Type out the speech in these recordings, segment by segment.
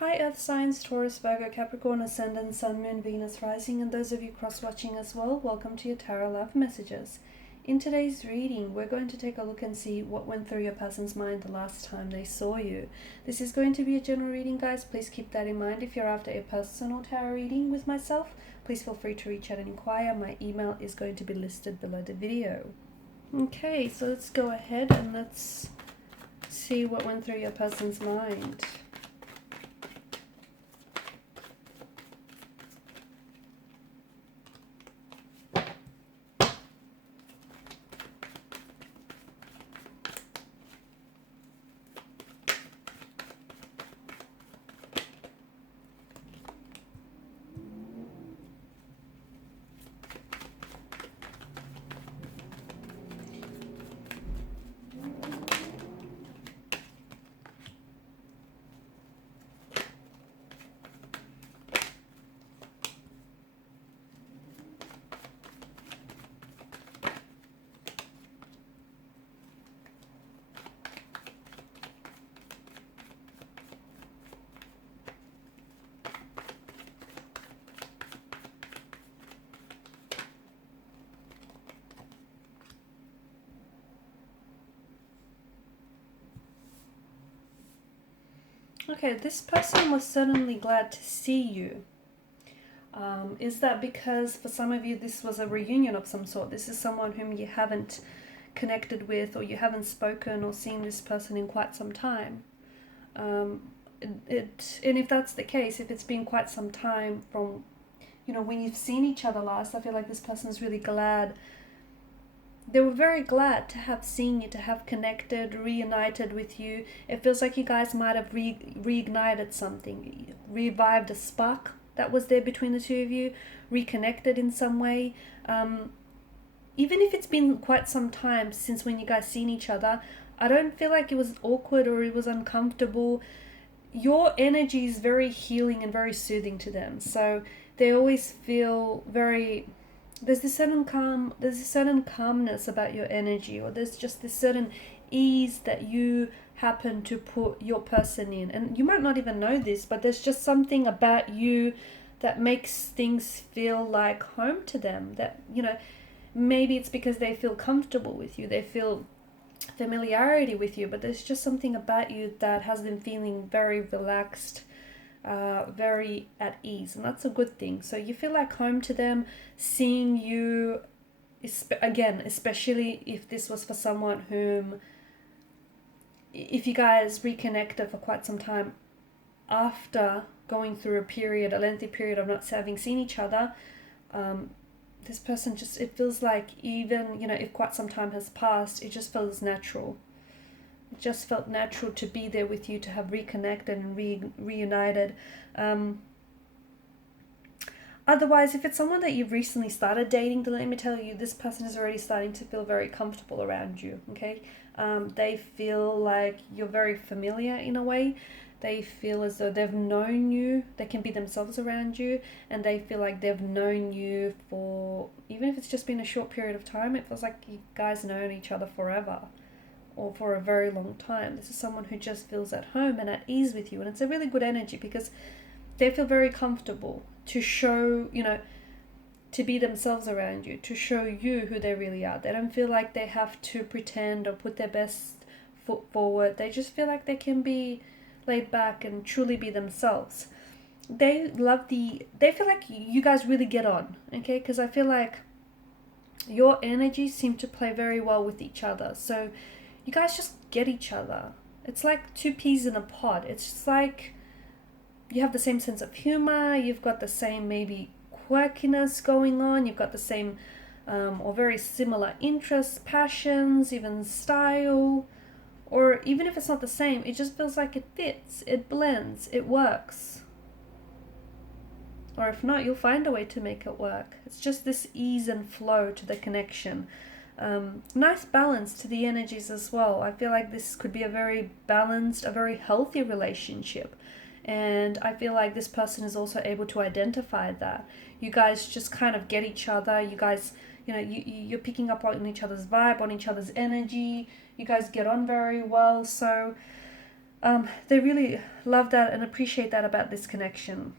Hi Earth signs, Taurus, Virgo, Capricorn, Ascendant, Sun, Moon, Venus, Rising, and those of you cross-watching as well, welcome to your Tarot Love Messages. In today's reading, we're going to take a look and see what went through your person's mind the last time they saw you. This is going to be a general reading, guys. Please keep that in mind. If you're after a personal tarot reading with myself, please feel free to reach out and inquire. My email is going to be listed below the video. Okay, so let's go ahead and let's see what went through your person's mind. Okay, this person was certainly glad to see you. Is that because for some of you this was a reunion of some sort? This is someone whom you haven't connected with, or you haven't spoken or seen this person in quite some time. And if that's the case, if it's been quite some time from, when you've seen each other last, I feel like this person's really glad. They were very glad to have seen you, to have connected, reunited with you. It feels like you guys might have reignited something, revived a spark that was there between the two of you, reconnected in some way. Even if it's been quite some time since when you guys seen each other, I don't feel like it was awkward or it was uncomfortable. Your energy is very healing and very soothing to them. So they always feel very... There's this certain calmness about your energy, or there's just this certain ease that you happen to put your person in. And you might not even know this, but there's just something about you that makes things feel like home to them. That, maybe it's because they feel comfortable with you, they feel familiarity with you, but there's just something about you that has them feeling very relaxed, very at ease, and that's a good thing. So you feel like home to them. Seeing you, again, especially if this was for someone whom, if you guys reconnected for quite some time after going through a lengthy period of not having seen each other, this person just, it feels like even, if quite some time has passed, it just feels natural. It just felt natural to be there with you, to have reconnected and reunited. Otherwise, if it's someone that you've recently started dating, then let me tell you, this person is already starting to feel very comfortable around you, okay? They feel like you're very familiar in a way. They feel as though they've known you. They can be themselves around you, and they feel like they've known you for, even if it's just been a short period of time, it feels like you guys known each other forever, or for a very long time. This is someone who just feels at home and at ease with you, and it's a really good energy because they feel very comfortable to show, to be themselves around you, to show you who they really are. They don't feel like they have to pretend or put their best foot forward. They just feel like they can be laid back and truly be themselves. They feel like you guys really get on, okay? Because I feel like your energies seem to play very well with each other. So you guys just get each other. It's like two peas in a pod. It's just like you have the same sense of humor. You've got the same maybe quirkiness going on. You've got the same or very similar interests, passions, even style. Or even if it's not the same, it just feels like it fits, it blends, it works. Or if not, you'll find a way to make it work. It's just this ease and flow to the connection. Nice balance to the energies as well. I feel like this could be a very balanced, a very healthy relationship. And I feel like this person is also able to identify that. You guys just kind of get each other. You guys, you're picking up on each other's vibe, on each other's energy. You guys get on very well. So They really love that and appreciate that about this connection.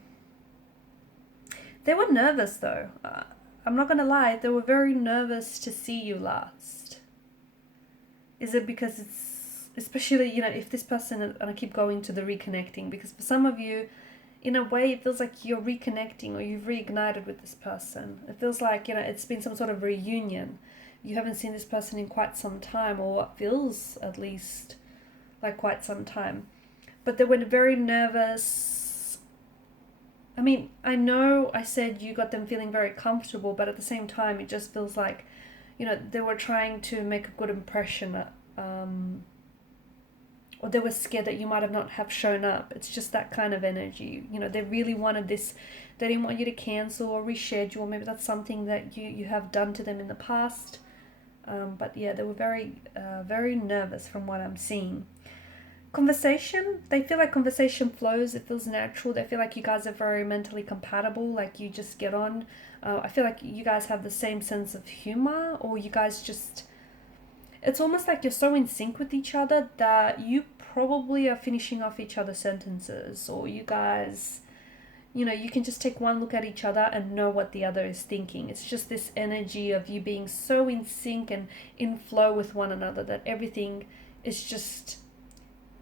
They were nervous though. I'm not gonna lie, they were very nervous to see you last. Is it because it's, especially, if this person, and I keep going to the reconnecting, because for some of you, in a way, it feels like you're reconnecting or you've reignited with this person. It feels like, it's been some sort of reunion. You haven't seen this person in quite some time, or what feels at least like quite some time. But they were very nervous. I mean, I know I said you got them feeling very comfortable, but at the same time, it just feels like, they were trying to make a good impression, or they were scared that you might have not have shown up. It's just that kind of energy. They really wanted this. They didn't want you to cancel or reschedule. Maybe that's something that you have done to them in the past. But yeah, they were very, very nervous from what I'm seeing. Conversation, they feel like conversation flows. It feels natural. They feel like you guys are very mentally compatible. Like you just get on. I feel like you guys have the same sense of humor, or you guys just, it's almost like you're so in sync with each other that you probably are finishing off each other's sentences, or you guys, you can just take one look at each other and know what the other is thinking. It's just this energy of you being so in sync and in flow with one another that everything is just,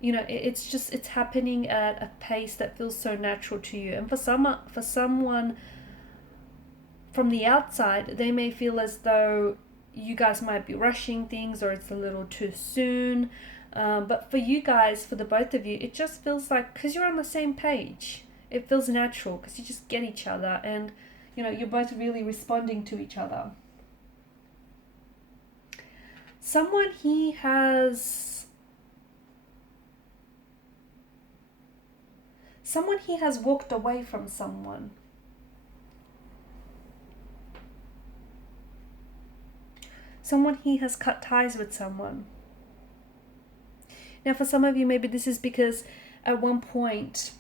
it's happening at a pace that feels so natural to you. And for someone from the outside, they may feel as though you guys might be rushing things, or it's a little too soon. But for you guys, for the both of you, it just feels like, because you're on the same page, it feels natural because you just get each other, and you're both really responding to each other. Someone he has walked away from someone. Someone he has cut ties with someone. Now, for some of you, maybe this is because at one point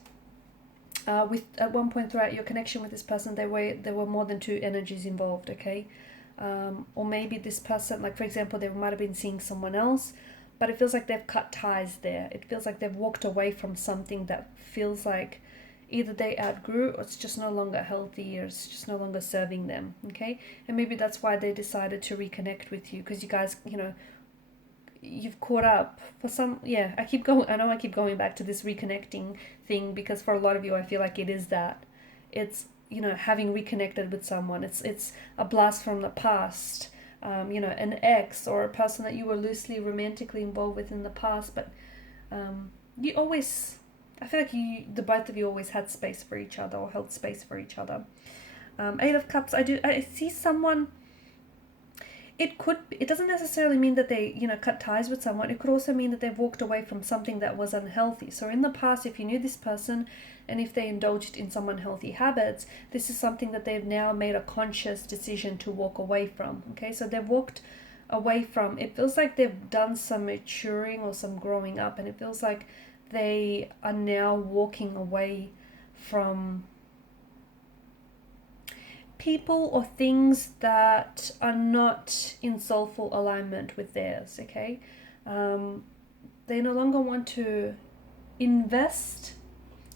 throughout your connection with this person, there were more than two energies involved. Okay, or maybe this person, like for example, they might have been seeing someone else, but it feels like they've cut ties there. It feels like they've walked away from something that feels like either they outgrew, or it's just no longer healthy, or it's just no longer serving them. Okay, and maybe that's why they decided to reconnect with you, because you guys, you've caught up for some. Yeah, I know I keep going back to this reconnecting thing, because for a lot of you, I feel like it is that. It's, having reconnected with someone. It's a blast from the past. An ex, or a person that you were loosely romantically involved with in the past, but you always, I feel like the both of you always had space for each other, or held space for each other. Eight of Cups, I see someone. It doesn't necessarily mean that they, cut ties with someone. It could also mean that they've walked away from something that was unhealthy. So in the past, if you knew this person, and if they indulged in some unhealthy habits, this is something that they've now made a conscious decision to walk away from. Okay, so they've walked away from, it feels like they've done some maturing or some growing up, and it feels like they are now walking away from people or things that are not in soulful alignment with theirs. Okay, they no longer want to invest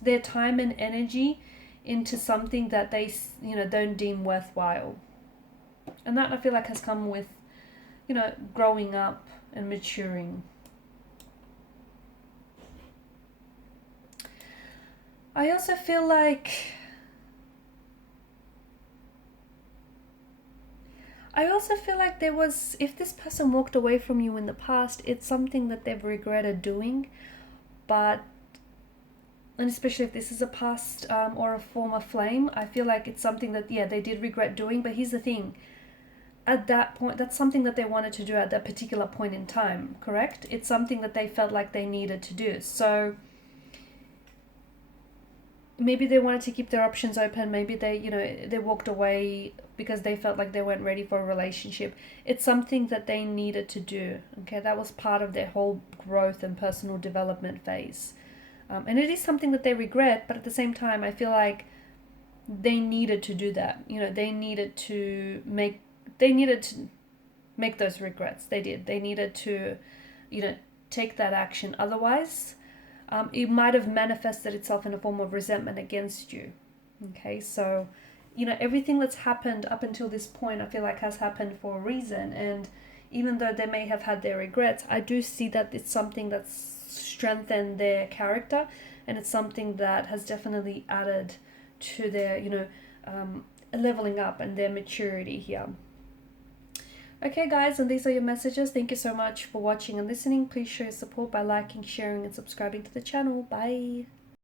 their time and energy into something that they don't deem worthwhile, and that I feel like has come with growing up and maturing. I also feel like there was, if this person walked away from you in the past, it's something that they've regretted doing, and especially if this is a past or a former flame, I feel like it's something that, they did regret doing. But here's the thing, at that point, that's something that they wanted to do at that particular point in time, correct? It's something that they felt like they needed to do. So maybe they wanted to keep their options open. Maybe they walked away because they felt like they weren't ready for a relationship. It's something that they needed to do. Okay, that was part of their whole growth and personal development phase. And it is something that they regret, but at the same time, I feel like they needed to do that. They needed to make those regrets. They did. They needed to, take that action. Otherwise, it might have manifested itself in a form of resentment against you. Okay, so, you know, everything that's happened up until this point, I feel like has happened for a reason. And even though they may have had their regrets, I do see that it's something that's strengthened their character, and it's something that has definitely added to their, you know, leveling up and their maturity here. Okay guys, and these are your messages. Thank you so much for watching and listening. Please show your support by liking, sharing and subscribing to the channel. Bye.